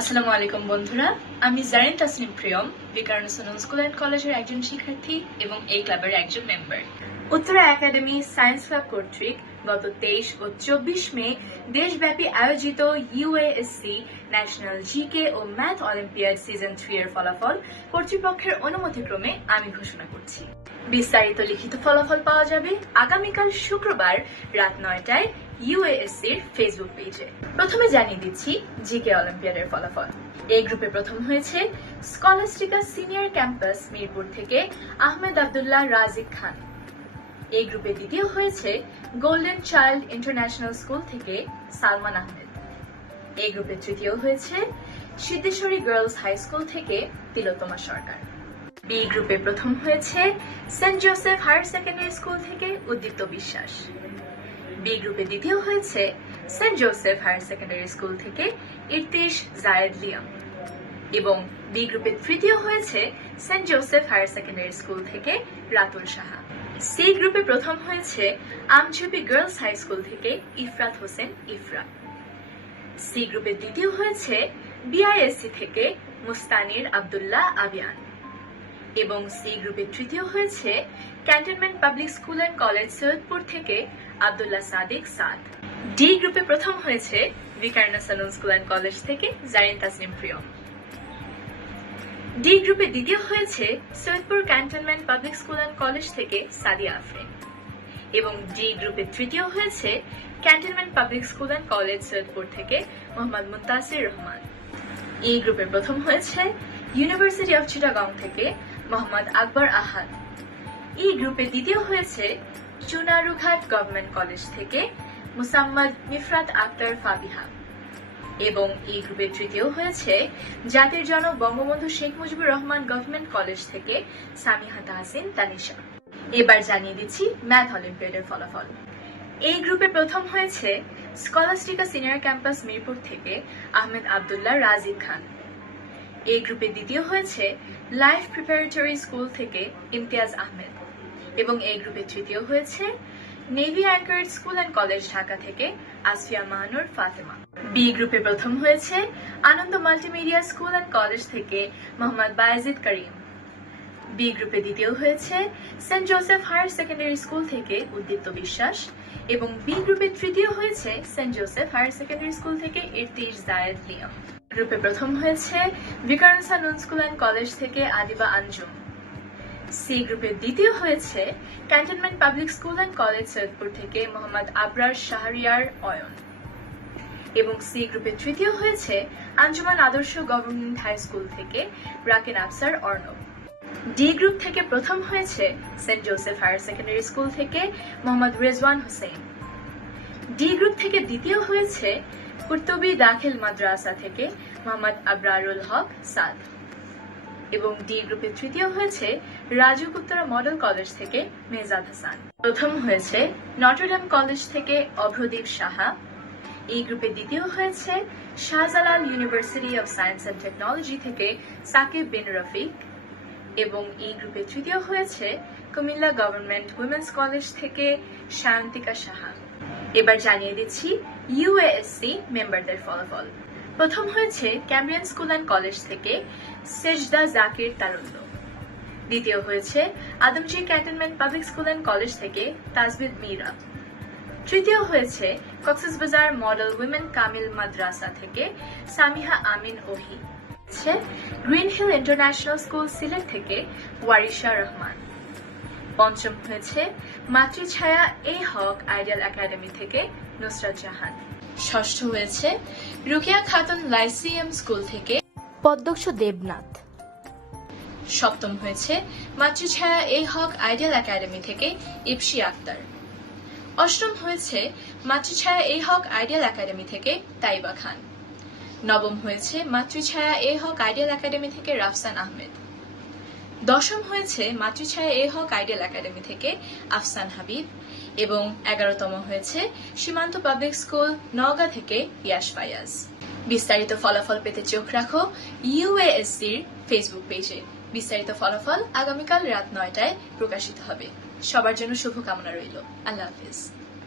আসসালামু আলাইকুম বন্ধুরা। আমি জারিন তাসনিম প্রিয়ম বিকারণসনন স্কুল অ্যান্ড কলেজের একজন শিক্ষার্থী এবং এই ক্লাবের একজন member. Uttara academy science club কর্তৃক গত তেইশ ও চব্বিশ মে দেশব্যাপী আয়োজিত ইউএএসসি ন্যাশনাল জিকে ও ম্যাথ অলিম্পিয়াড সিজন থ্রি এর ফলাফল কর্তৃপক্ষের অনুমতিক্রমে আমি ঘোষণা করছি। বিস্তারিত লিখিত ফলাফল পাওয়া যাবে আগামীকাল শুক্রবার রাত নয়টায় ইউএএসসির ফেসবুক পেজে প্রথমে জানিয়ে দিচ্ছি জিকে অলিম্পিয়াডের ফলাফল। এই গ্রুপে প্রথম হয়েছে স্কলাস্টিকা সিনিয়র ক্যাম্পাস মিরপুর থেকে আহমেদ আব্দুল্লাহ রাজিক খান। এই গ্রুপে দ্বিতীয় হয়েছে গোল্ডেন চাইল্ড ইন্টারন্যাশনাল স্কুল থেকে সালমান আহমেদ। এই গ্রুপে তৃতীয় হয়েছে সিদ্ধেশ্বরী গার্লস হাই স্কুল থেকে তিলোত্তমা সরকার। বি গ্রুপে প্রথম হয়েছে Saint Joseph higher secondary school থেকে উদ্দীপ্ত বিশ্বাস। বি গ্রুপে দ্বিতীয় হয়েছে Saint Joseph higher secondary school থেকে ইরতিশ জায়েদ লিয়াম। এবং বি গ্রুপে তৃতীয় হয়েছে Saint Joseph higher secondary school থেকে রাতুল সাহা। সি গ্রুপে প্রথম হয়েছে আমঝুপি গার্লস হাই স্কুল থেকে ইফরাত হোসেন ইফরা সি গ্রুপে দ্বিতীয় হয়েছে বিআইএসসি থেকে মুস্তানির আব্দুল্লাহ আবিয়ান। এবং সি গ্রুপে তৃতীয় হয়েছে cantonment public school and college Saidpur থেকে আব্দুল্লাহ সাদিক সাদ। ডি গ্রুপে প্রথম হয়েছে বিকারনা সালুন স্কুল অ্যান্ড কলেজ থেকে জারিন তাসনিম প্রিয়ম ডি গ্রুপে দ্বিতীয় হয়েছে Saidpur cantonment public school and college থেকে সাদিয়া আফরিন। এবং ডি গ্রুপে তৃতীয় হয়েছে cantonment public school and college Saidpur থেকে মোহাম্মদ মুন্তাসির রহমান। ই গ্রুপে প্রথম হয়েছে ইউনিভার্সিটি অফ চিটাগং থেকে মোহাম্মদ আকবর আহাদ। এই গ্রুপে দ্বিতীয় হয়েছে চুনারুঘাট গভর্নমেন্ট কলেজ থেকে মুসাম্মদ মিফরাত আক্তার ফাবিহা। এবং এই গ্রুপে তৃতীয় হয়েছে জাতির জনক বঙ্গবন্ধু শেখ মুজিবুর রহমান গভর্নমেন্ট কলেজ থেকে সামিহা তাহসিন তানিশা। এবার জানিয়ে দিচ্ছি ম্যাথ অলিম্পিয়াডের ফলাফল। এই গ্রুপে প্রথম হয়েছে স্কলাস্টিকা সিনিয়র ক্যাম্পাস মিরপুর থেকে আহমেদ আব্দুল্লাহ রাজিব খান। এই গ্রুপে দ্বিতীয় হয়েছে লাইফ প্রিপারেটরি স্কুল থেকে ইমতিয়াজ আহমেদ। এবং এই গ্রুপে তৃতীয় হয়েছে navy anchored school and college Dhaka থেকে আসফিয়া মাহানুর ফাতেমা। বি গ্রুপে প্রথম হয়েছে Ananda multimedia school and college থেকে মোহাম্মদ বায়েজিদ করিম। বি গ্রুপে দ্বিতীয় হয়েছে Saint Joseph higher secondary school থেকে উদ্দীপ্ত বিশ্বাস। এবং বি গ্রুপে তৃতীয় হয়েছে Saint Joseph higher secondary school থেকে ইরতিশ জায়েদ লিয়াম গ্রুপে প্রথম হয়েছে বিকারনসা নুন স্কুল অ্যান্ড কলেজ থেকে আদিবা আঞ্জুম। সি গ্রুপে দ্বিতীয় হয়েছে cantonment public school and college Saidpur থেকে মোহাম্মদ আবরার শাহরিয়ার অয়ন। এবং সি গ্রুপে তৃতীয় হয়েছে আঞ্জুমান আদর্শ গভর্নমেন্ট হাই স্কুল থেকে রাকেন আফসার অর্ণব। ডি গ্রুপ থেকে প্রথম হয়েছে Saint Joseph higher secondary school থেকে মোহাম্মদ রেজওয়ান হোসেন। ডি গ্রুপ থেকে দ্বিতীয় হয়েছে কুর্তুবি দাখিল মাদ্রাসা থেকে মোহাম্মদ আবরারুল হক সাদ। এবং ডি গ্রুপে তৃতীয় হয়েছে রাজু উত্তরা মডেল কলেজ থেকে মেজাদ হাসান। প্রথম হয়েছে নটরডেম কলেজ থেকে অভ্রদীপ সাহা। এই গ্রুপে দ্বিতীয় হয়েছে Shahjalal university of science and technology থেকে সাকিব বিন রফিক। এবং এই গ্রুপে তৃতীয় হয়েছে কুমিল্লা গভর্নমেন্ট উইমেন্স কলেজ থেকে সায়ন্তিকা সাহা। এবার জানিয়ে দিচ্ছি ইউএএসসি মেম্বারদের ফলাফল। প্রথম হয়েছে ক্যামরিয়ান স্কুল অ্যান্ড কলেজ থেকে সেজদা জাকির তারুল্য দ্বিতীয় হয়েছে Adamjee cantonment public school and college থেকে তাজবিদ মীরা তৃতীয় হয়েছে কক্সবাজার মডেল উইমেন কামিল মাদ্রাসা থেকে Samiha Amin Ohi green hill international school Sylhet থেকে ওয়ারিশা রহমান পঞ্চম হয়েছে। মাতৃছায়া এ হক আইডিয়াল একাডেমি থেকে নুসরাত জাহান। ষষ্ঠ হয়েছে রুকিয়া খাতুন লাইসিয়াম স্কুল থেকে পদ্মক্ষ দেবনাথ। সপ্তম হয়েছে মাতৃছায়া এ হক আইডিয়াল একাডেমি থেকে ইপসি আক্তার। অষ্টম হয়েছে মাতৃছায়া এ হক আইডিয়াল একাডেমি থেকে তাইবা খান। নবম হয়েছে মাতৃছায়া এ হক আইডিয়াল একাডেমি থেকে রাফসান আহমেদ। দশম হয়েছে মাতৃছায়া এ হক আইডিয়াল একাডেমি থেকে আফসান হাবিব এবং এগারোতম হয়েছে সীমান্ত পাবলিক স্কুল নওগাঁ থেকে ইয়াস ফায়াজ। বিস্তারিত ফলাফল পেতে চোখ রাখো ইউএএসসির ফেসবুক পেজে। বিস্তারিত ফলাফল আগামীকাল রাত নয়টায় প্রকাশিত হবে। সবার জন্য শুভকামনা রইল। আল্লাহ হাফিজ।